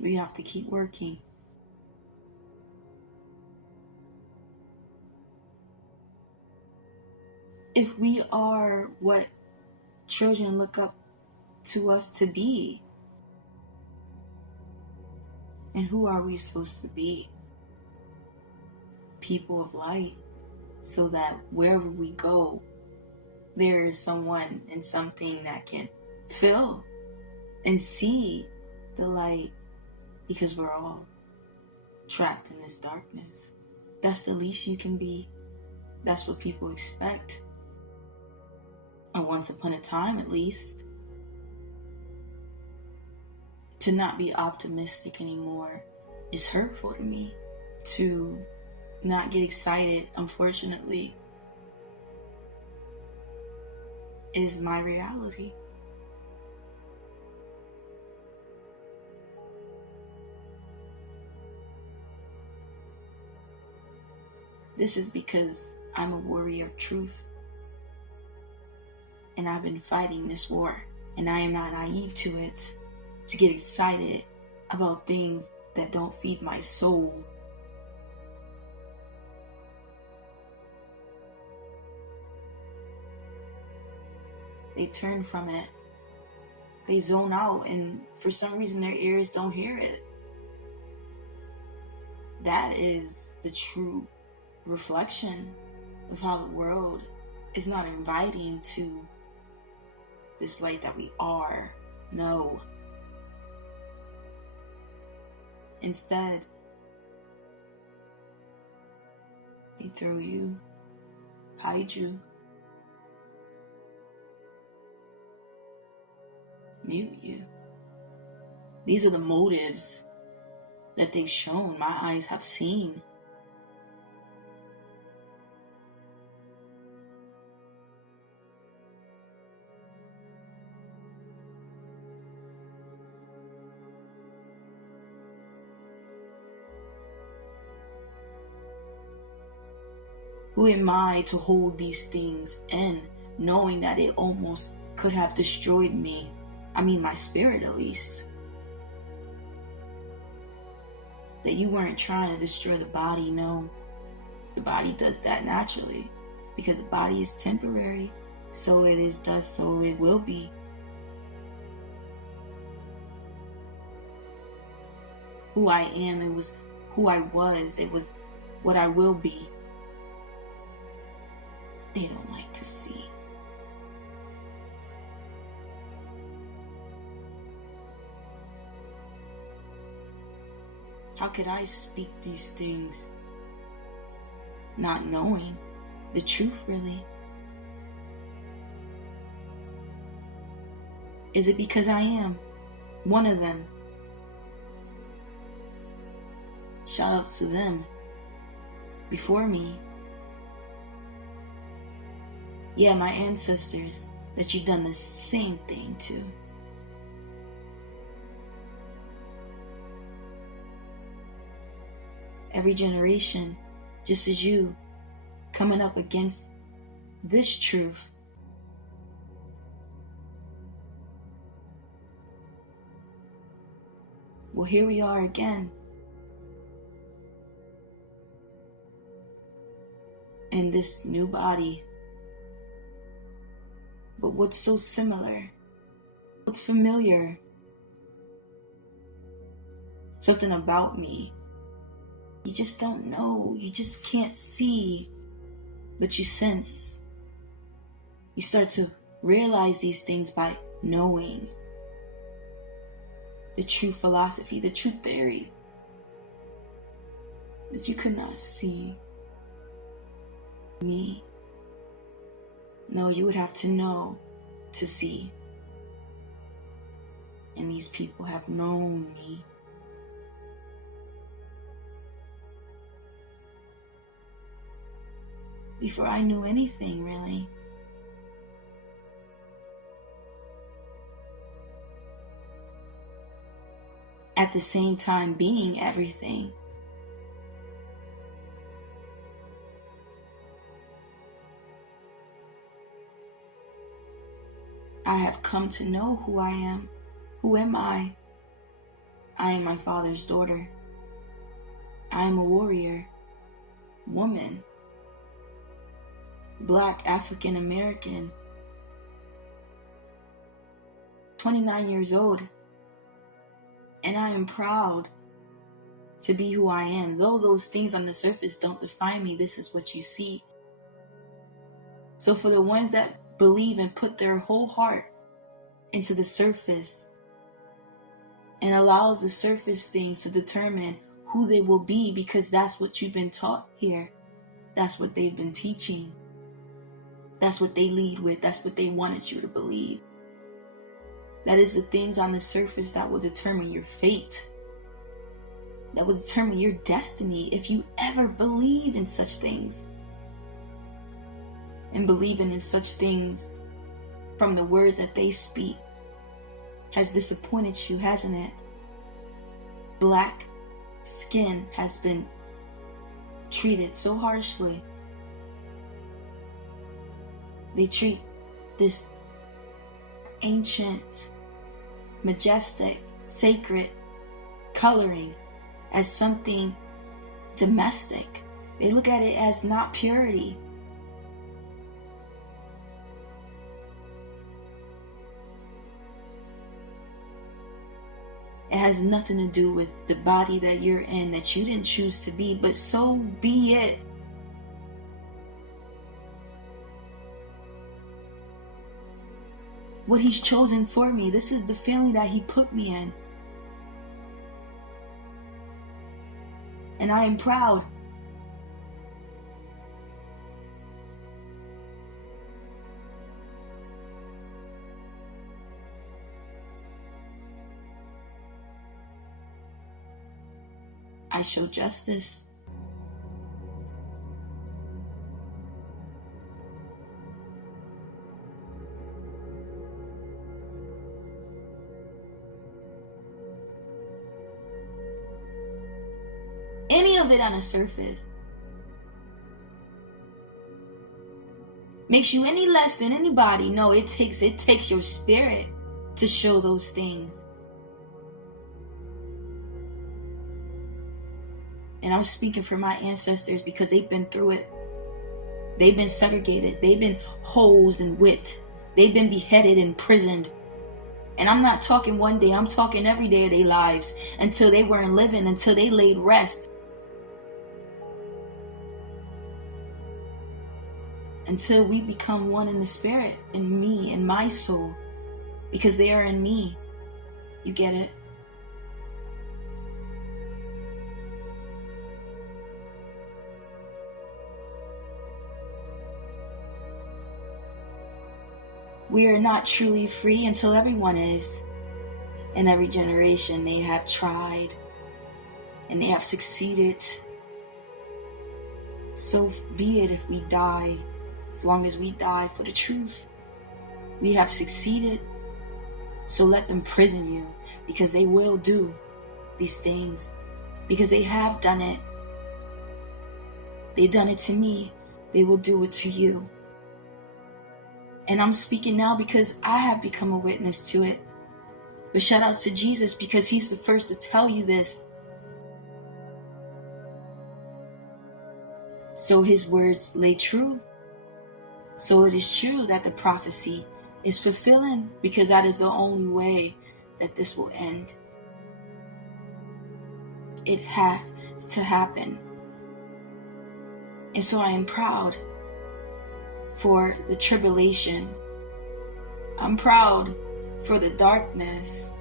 We have to keep working. If we are what children look up to us to be, and who are we supposed to be? People of light, so that wherever we go, there is someone and something that can feel and see the light, because we're all trapped in this darkness. That's the least you can be. That's what people expect. Or once upon a time, at least. To not be optimistic anymore is hurtful to me. To not get excited, unfortunately, is my reality. This is because I'm a warrior of truth. And I've been fighting this war. And I am not naive to it, to get excited about things that don't feed my soul. They turn from it. They zone out, and for some reason their ears don't hear it. That is the true reflection of how the world is not inviting to this light that we are. No. Instead, they throw you, hide you, mute you. These are the motives that they've shown, my eyes have seen. Who am I to hold these things in, knowing that it almost could have destroyed me? I mean, my spirit at least. That you weren't trying to destroy the body, no. The body does that naturally, because the body is temporary. So it is dust, so it will be. Who I am, it was who I was, it was what I will be. They don't like to see. How could I speak these things, not knowing the truth really? Is it because I am one of them? Shout outs to them before me. Yeah, my ancestors that you've done the same thing to. Every generation, just as you, coming up against this truth. Well, here we are again. In this new body. But what's so similar? What's familiar? Something about me. You just don't know. You just can't see. But you sense. You start to realize these things by knowing the true philosophy, the true theory that you could not see me. No, you would have to know to see. And these people have known me. Before I knew anything, really. At the same time being everything. I have come to know who I am. Who am I? I am my father's daughter. I am a warrior, woman, Black African American, 29 years old, and I am proud to be who I am. Though those things on the surface don't define me, this is what you see. So for the ones that believe and put their whole heart into the surface and allows the surface things to determine who they will be, because that's what you've been taught here. That's what they've been teaching. That's what they lead with. That's what they wanted you to believe. That is the things on the surface that will determine your fate. That will determine your destiny if you ever believe in such things. And believing in such things from the words that they speak has disappointed you, hasn't it? Black skin has been treated so harshly. They treat this ancient, majestic, sacred coloring as something domestic. They look at it as not purity. It has nothing to do with the body that you're in, that you didn't choose to be, but so be it. What he's chosen for me, this is the family that he put me in. And I am proud. I show justice. Any of it on the surface makes you any less than anybody. No, it takes your spirit to show those things. And I'm speaking for my ancestors because they've been through it. They've been segregated. They've been hosed and whipped. They've been beheaded and imprisoned. And I'm not talking one day. I'm talking every day of their lives until they weren't living, until they laid rest. Until we become one in the spirit, in me, in my soul. Because they are in me. You get it? We are not truly free until everyone is. In every generation, they have tried and they have succeeded. So be it if we die, as long as we die for the truth. We have succeeded, so let them prison you, because they will do these things, because they have done it. They've done it to me, they will do it to you. And I'm speaking now because I have become a witness to it. But shout out to Jesus, because he's the first to tell you this. So his words lay true. So it is true that the prophecy is fulfilling, because that is the only way that this will end. It has to happen. And so I am proud for the tribulation. I'm proud for the darkness,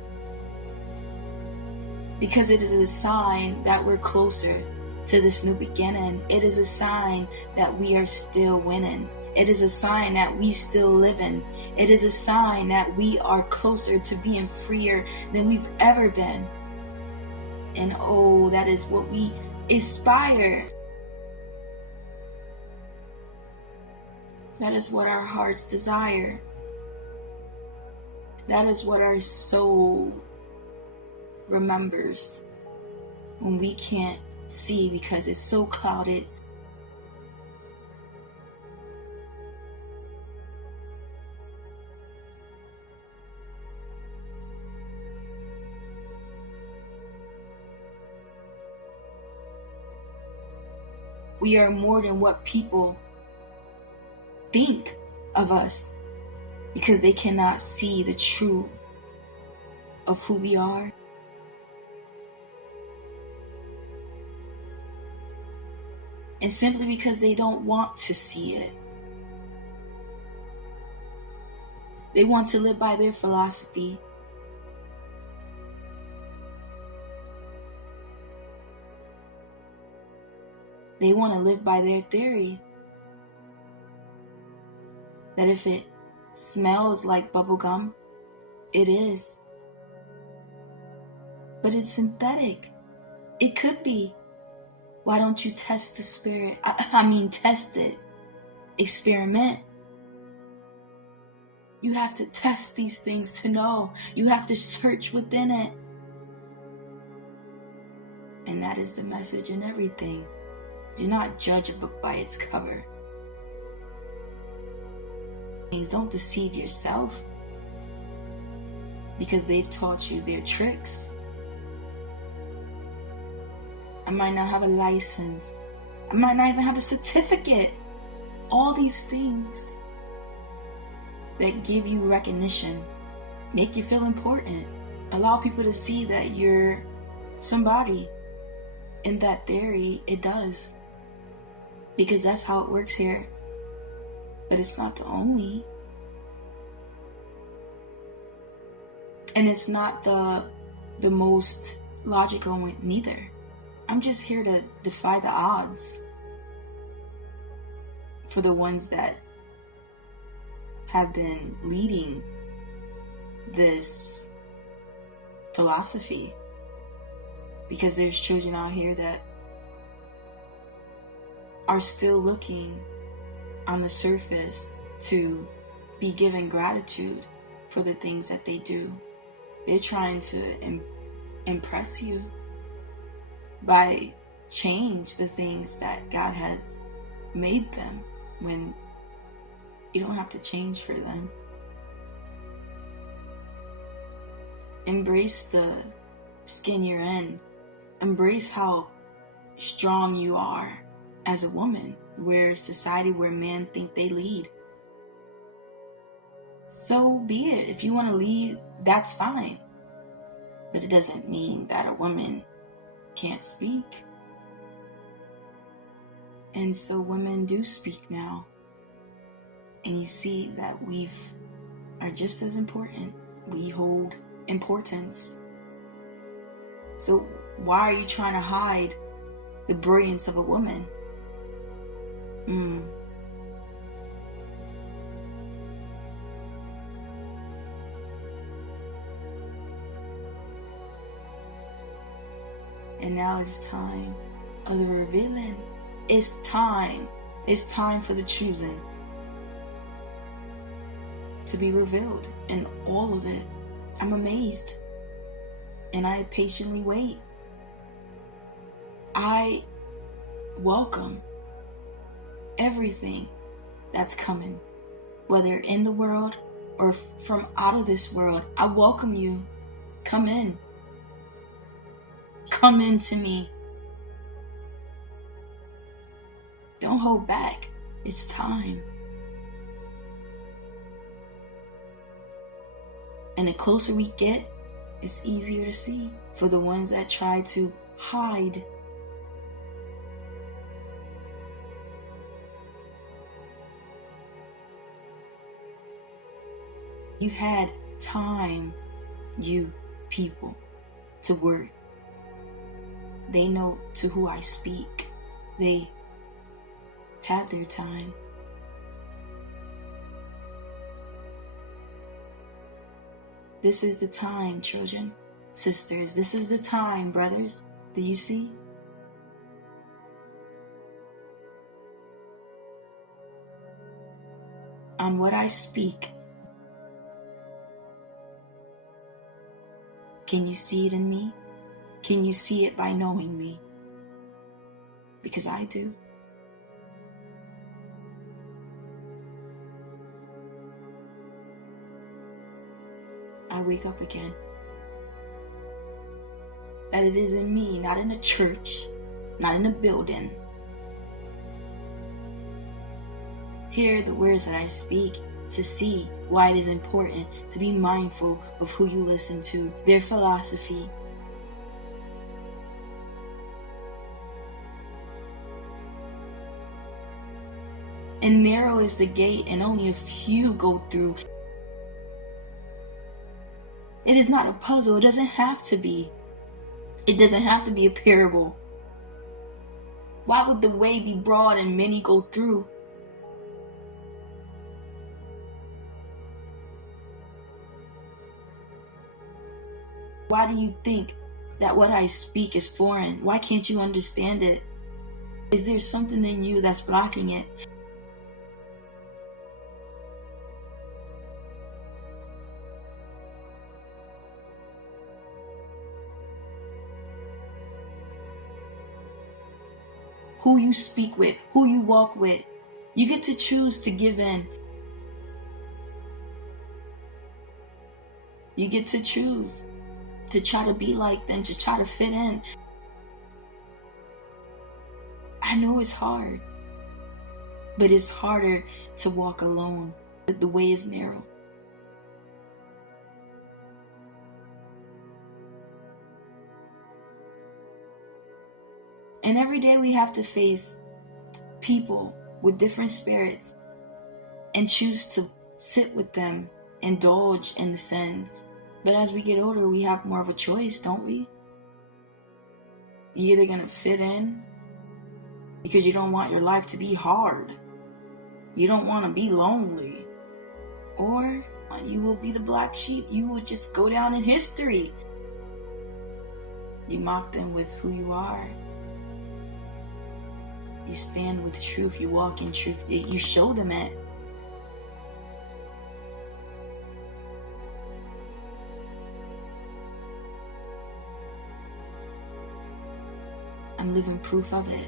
because it is a sign that we're closer to this new beginning. It is a sign that we are still winning. It is a sign that we still living. It is a sign that we are closer to being freer than we've ever been. And oh, that is what we aspire. That is what our hearts desire. That is what our soul remembers when we can't see because it's so clouded. We are more than what people think of us, because they cannot see the truth of who we are. And simply because they don't want to see it. They want to live by their philosophy. They want to live by their theory that if it smells like bubblegum, it is. But it's synthetic. It could be. Why don't you test the spirit? Test it. Experiment. You have to test these things to know. You have to search within it. And that is the message in everything. Do not judge a book by its cover. Don't deceive yourself, because they've taught you their tricks. I might not have a license. I might not even have a certificate. All these things that give you recognition, make you feel important, allow people to see that you're somebody. In that theory, it does. Because that's how it works here. But it's not the only. And it's not the most logical one neither. I'm just here to defy the odds for the ones that have been leading this philosophy. Because there's children out here that are still looking on the surface to be given gratitude for the things that they do. They're trying to impress you by change the things that God has made them, when you don't have to change for them. Embrace the skin you're in. Embrace how strong you are as a woman, where society, where men think they lead. So be it. If you want to lead, that's fine. But it doesn't mean that a woman can't speak. And so women do speak now. And you see that we are just as important. We hold importance. So why are you trying to hide the brilliance of a woman? And now it's time of the revealing. It's time. It's time for the choosing to be revealed in all of it. I'm amazed. And I patiently wait. I welcome everything that's coming, whether in the world or from out of this world. I welcome you. Come in. Come into me. Don't hold back. It's time. And the closer we get, it's easier to see. For the ones that try to hide, you've had time, you people, to work. They know to who I speak. They had their time. This is the time, children, sisters. This is the time, brothers. Do you see? On what I speak, can you see it in me? Can you see it by knowing me? Because I do. I wake up again. That it is in me, not in a church, not in a building, hear the words that I speak, to see why it is important to be mindful of who you listen to, their philosophy. And narrow is the gate, and only a few go through. It is not a puzzle. It doesn't have to be. It doesn't have to be a parable. Why would the way be broad and many go through? Why do you think that what I speak is foreign? Why can't you understand it? Is there something in you that's blocking it? Who you speak with, who you walk with, you get to choose to give in. You get to choose to try to be like them, to try to fit in. I know it's hard, but it's harder to walk alone. The way is narrow. And every day we have to face people with different spirits and choose to sit with them, indulge in the sins. But as we get older, we have more of a choice, don't we? You're either going to fit in because you don't want your life to be hard. You don't want to be lonely. Or you will be the black sheep. You will just go down in history. You mock them with who you are. You stand with truth. You walk in truth. You show them it. I'm living proof of it.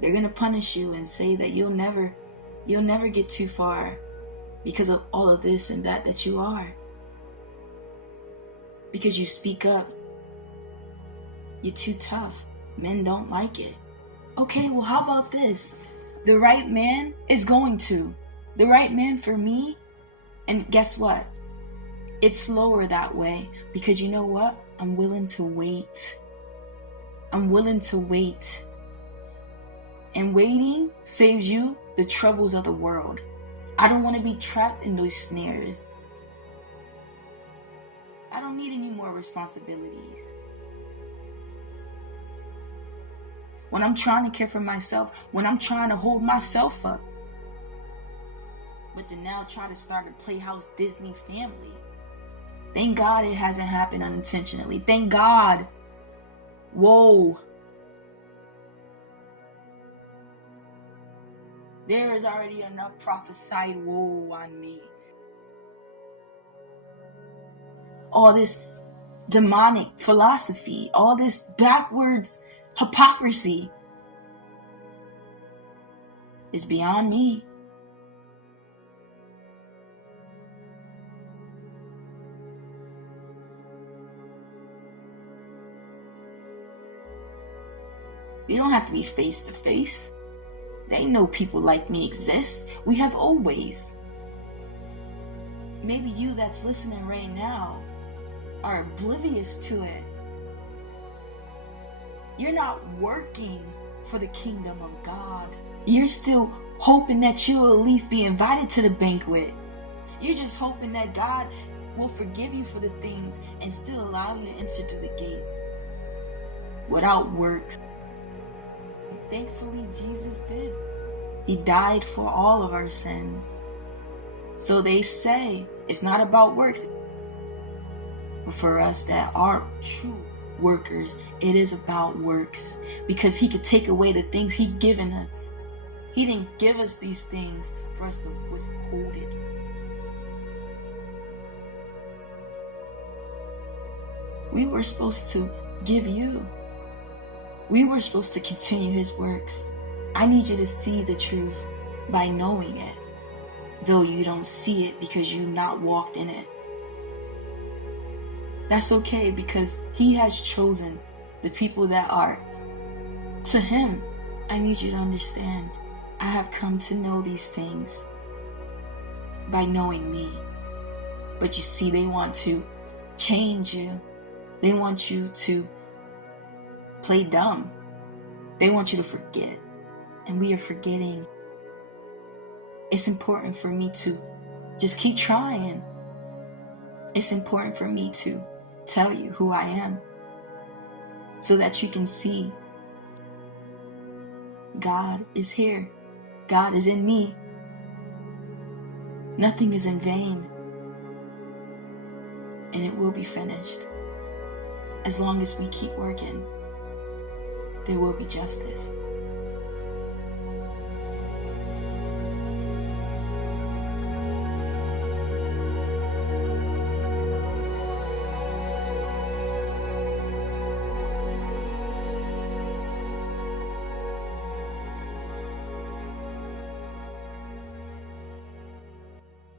They're gonna punish you and say that you'll never get too far because of all of this and that you are. Because you speak up. You're too tough. Men don't like it. Okay, well, how about this? The right man is going to. The right man for me. And guess what? It's slower that way because you know what? I'm willing to wait. I'm willing to wait. And waiting saves you the troubles of the world. I don't want to be trapped in those snares. I don't need any more responsibilities. When I'm trying to care for myself, when I'm trying to hold myself up. But to now try to start a Playhouse Disney family. Thank God it hasn't happened unintentionally. Thank God. Whoa. There is already enough prophesied woe on me. All this demonic philosophy, all this backwards hypocrisy is beyond me. You don't have to be face to face. They know people like me exist. We have always. Maybe you that's listening right now are oblivious to it. You're not working for the kingdom of God. You're still hoping that you'll at least be invited to the banquet. You're just hoping that God will forgive you for the things and still allow you to enter through the gates without works. Thankfully, Jesus did. He died for all of our sins. So they say it's not about works. But for us that are true workers, it is about works. Because he could take away the things he'd given us. He didn't give us these things for us to withhold it. We were supposed to give you. We were supposed to continue his works. I need you to see the truth by knowing it, though you don't see it because you've not walked in it. That's okay because he has chosen the people that are To him, I need you to understand, I have come to know these things by knowing me. But you see, they want to change you. They want you to play dumb. They want you to forget. And we are forgetting. It's important for me to just keep trying. It's important for me to tell you who I am so that you can see God is here. God is in me. Nothing is in vain. And it will be finished. As long as we keep working, there will be justice.